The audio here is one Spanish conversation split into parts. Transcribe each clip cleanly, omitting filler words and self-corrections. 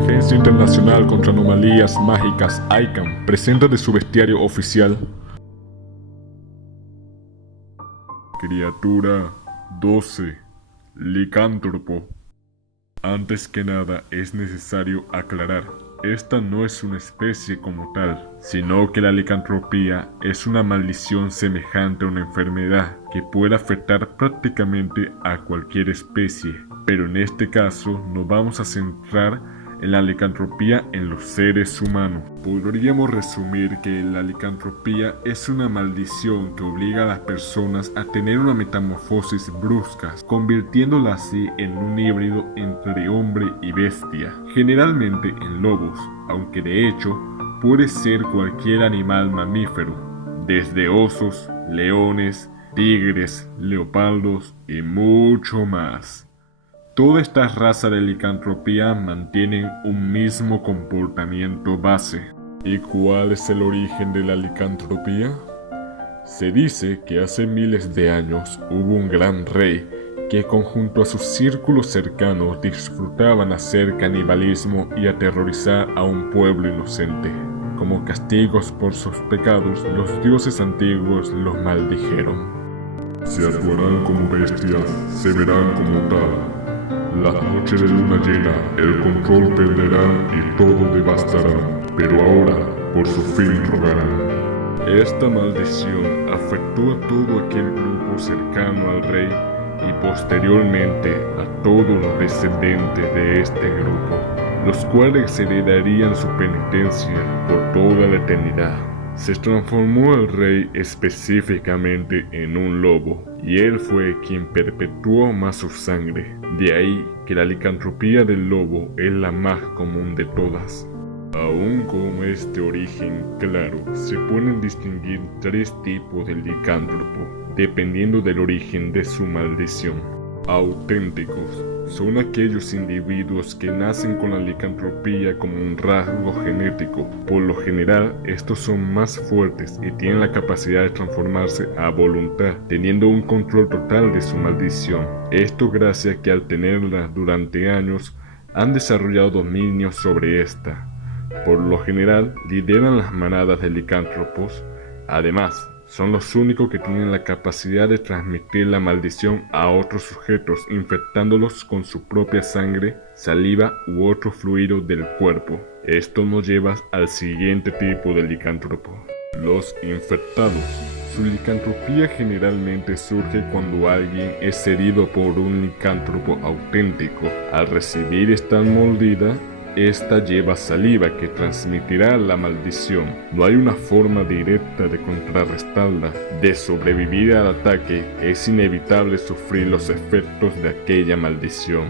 Agencia Internacional contra Anomalías Mágicas ICAM presenta de su bestiario oficial Criatura 12, licántropo. Antes que nada es necesario aclarar, esta no es una especie como tal, sino que la licantropía es una maldición semejante a una enfermedad que puede afectar prácticamente a cualquier especie, pero en este caso nos vamos a centrar en la licantropía en los seres humanos. Podríamos resumir que la licantropía es una maldición que obliga a las personas a tener una metamorfosis brusca, convirtiéndola así en un híbrido entre hombre y bestia, generalmente en lobos, aunque de hecho puede ser cualquier animal mamífero, desde osos, leones, tigres, leopardos y mucho más. Toda esta raza de licantropía mantienen un mismo comportamiento base. ¿Y cuál es el origen de la licantropía? Se dice que hace miles de años hubo un gran rey que junto a sus círculos cercanos disfrutaban hacer canibalismo y aterrorizar a un pueblo inocente. Como castigos por sus pecados, los dioses antiguos los maldijeron. Se actuarán como bestias, se verán como tal. Las noches de luna llena, el control perderán y todo devastarán, pero ahora, por su fin rogarán. Esta maldición afectó a todo aquel grupo cercano al rey y posteriormente a todos los descendientes de este grupo, los cuales heredarían su penitencia por toda la eternidad. Se transformó el rey específicamente en un lobo, y él fue quien perpetuó más su sangre. De ahí que la licantropía del lobo es la más común de todas. Aún con este origen claro, se pueden distinguir tres tipos de licántropo, dependiendo del origen de su maldición. Auténticos son aquellos individuos que nacen con la licantropía como un rasgo genético. Por lo general, estos son más fuertes y tienen la capacidad de transformarse a voluntad, teniendo un control total de su maldición. Esto gracias a que al tenerla durante años, han desarrollado dominio sobre esta. Por lo general, lideran las manadas de licántropos. Además, son los únicos que tienen la capacidad de transmitir la maldición a otros sujetos, infectándolos con su propia sangre, saliva u otro fluido del cuerpo. Esto nos lleva al siguiente tipo de licántropo: los infectados. Su licantropía generalmente surge cuando alguien es herido por un licántropo auténtico. Al recibir esta mordida, esta lleva saliva que transmitirá la maldición. No hay una forma directa de contrarrestarla. De sobrevivir al ataque, es inevitable sufrir los efectos de aquella maldición.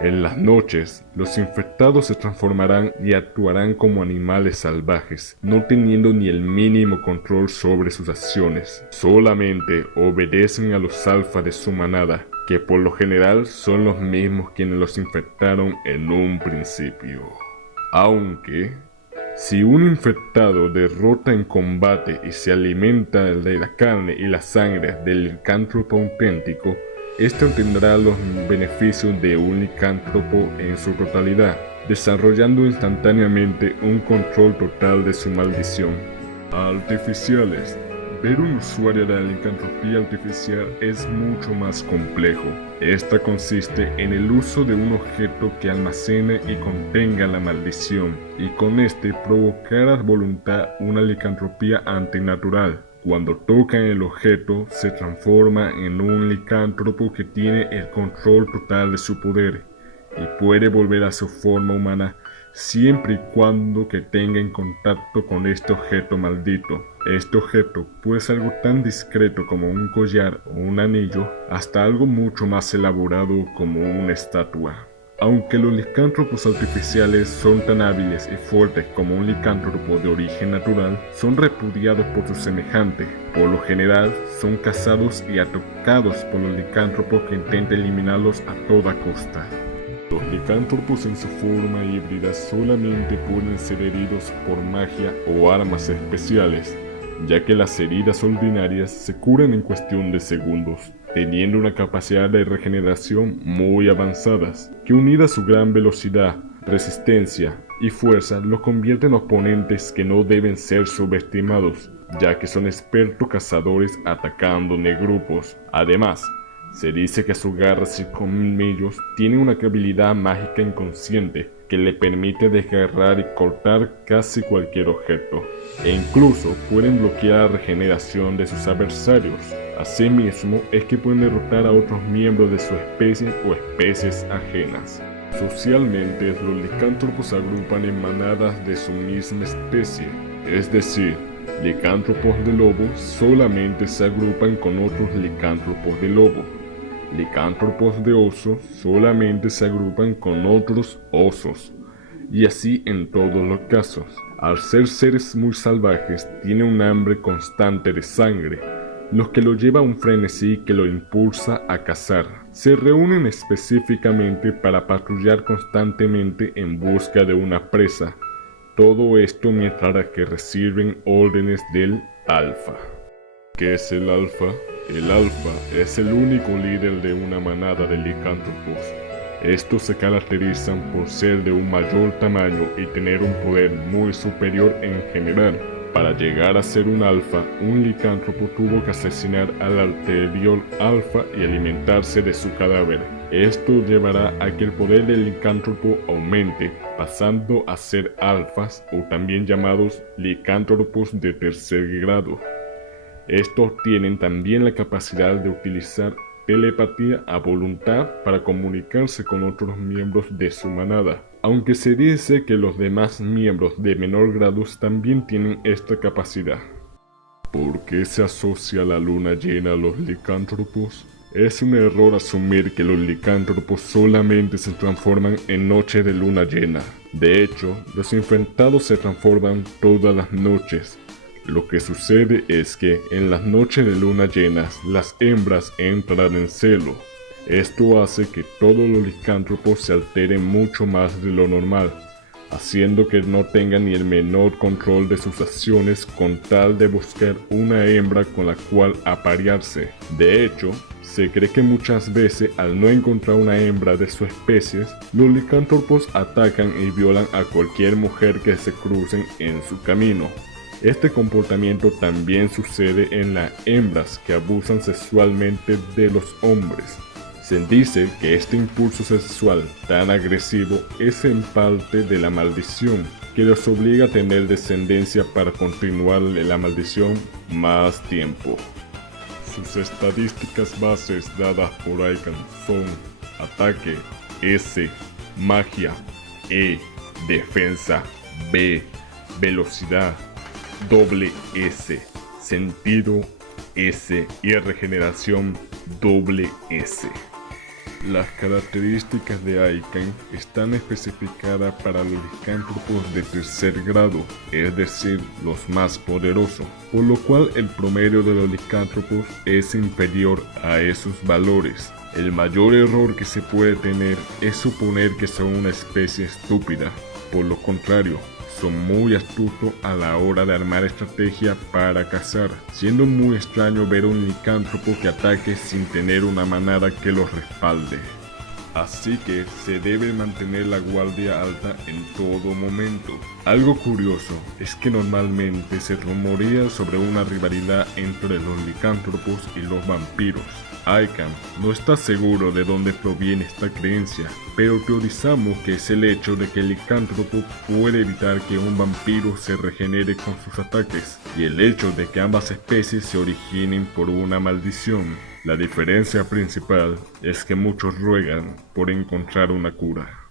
En las noches, los infectados se transformarán y actuarán como animales salvajes, no teniendo ni el mínimo control sobre sus acciones. Solamente obedecen a los alfa de su manada, que por lo general son los mismos quienes los infectaron en un principio. Aunque, si un infectado derrota en combate y se alimenta de la carne y la sangre del licántropo auténtico, este obtendrá los beneficios de un licántropo en su totalidad, desarrollando instantáneamente un control total de su maldición. Artificiales. Ver un usuario de la licantropía artificial es mucho más complejo. Esta consiste en el uso de un objeto que almacene y contenga la maldición, y con este provocar a voluntad una licantropía antinatural. Cuando tocan el objeto, se transforma en un licántropo que tiene el control total de su poder, y puede volver a su forma humana siempre y cuando que tenga en contacto con este objeto maldito. Este objeto puede ser algo tan discreto como un collar o un anillo, hasta algo mucho más elaborado como una estatua. Aunque los licántropos artificiales son tan hábiles y fuertes como un licántropo de origen natural, son repudiados por sus semejantes. Por lo general, son cazados y atacados por los licántropos que intentan eliminarlos a toda costa. Los licántropos en su forma híbrida solamente pueden ser heridos por magia o armas especiales, ya que las heridas ordinarias se curan en cuestión de segundos, teniendo una capacidad de regeneración muy avanzadas, que unida a su gran velocidad, resistencia y fuerza los convierte en oponentes que no deben ser subestimados, ya que son expertos cazadores atacando en grupos. Además, se dice que sus garras y colmillos tienen una habilidad mágica inconsciente que le permite desgarrar y cortar casi cualquier objeto, e incluso pueden bloquear la regeneración de sus adversarios. Asimismo, es que pueden derrotar a otros miembros de su especie o especies ajenas. Socialmente, los licántropos se agrupan en manadas de su misma especie, es decir, licántropos de lobo solamente se agrupan con otros licántropos de lobo. Licántropos de oso solamente se agrupan con otros osos. Y así en todos los casos. Al ser seres muy salvajes, tienen un hambre constante de sangre, lo que lo lleva a un frenesí que lo impulsa a cazar. Se reúnen específicamente para patrullar constantemente en busca de una presa. Todo esto mientras que reciben órdenes del alfa. ¿Qué es el alfa? El alfa es el único líder de una manada de licántropos. Estos se caracterizan por ser de un mayor tamaño y tener un poder muy superior en general. Para llegar a ser un alfa, un licántropo tuvo que asesinar al anterior alfa y alimentarse de su cadáver. Esto llevará a que el poder del licántropo aumente, pasando a ser alfas o también llamados licántropos de tercer grado. Estos tienen también la capacidad de utilizar telepatía a voluntad para comunicarse con otros miembros de su manada, aunque se dice que los demás miembros de menor grado también tienen esta capacidad. ¿Por qué se asocia la luna llena a los licántropos? Es un error asumir que los licántropos solamente se transforman en noche de luna llena. De hecho, los infectados se transforman todas las noches. Lo que sucede es que en las noches de luna llenas, las hembras entran en celo. Esto hace que todos los licántropos se alteren mucho más de lo normal, haciendo que no tengan ni el menor control de sus acciones con tal de buscar una hembra con la cual aparearse. De hecho, se cree que muchas veces al no encontrar una hembra de su especie, los licántropos atacan y violan a cualquier mujer que se crucen en su camino. Este comportamiento también sucede en las hembras que abusan sexualmente de los hombres. Se dice que este impulso sexual tan agresivo es en parte de la maldición, que los obliga a tener descendencia para continuar la maldición más tiempo. Sus estadísticas bases dadas por Icahn son ataque S, magia E, defensa B, velocidad S, sentido S y regeneración S. Las características de Icahn están especificadas para los licántropos de tercer grado, es decir, los más poderosos, por lo cual el promedio de los licántropos es inferior a esos valores. El mayor error que se puede tener es suponer que son una especie estúpida. Por lo contrario, son muy astutos a la hora de armar estrategia para cazar, siendo muy extraño ver un licántropo que ataque sin tener una manada que los respalde. Así que se debe mantener la guardia alta en todo momento. Algo curioso es que normalmente se rumorea sobre una rivalidad entre los licántropos y los vampiros. Icahn no está seguro de dónde proviene esta creencia, pero teorizamos que es el hecho de que el licántropo puede evitar que un vampiro se regenere con sus ataques, y el hecho de que ambas especies se originen por una maldición. La diferencia principal es que muchos ruegan por encontrar una cura.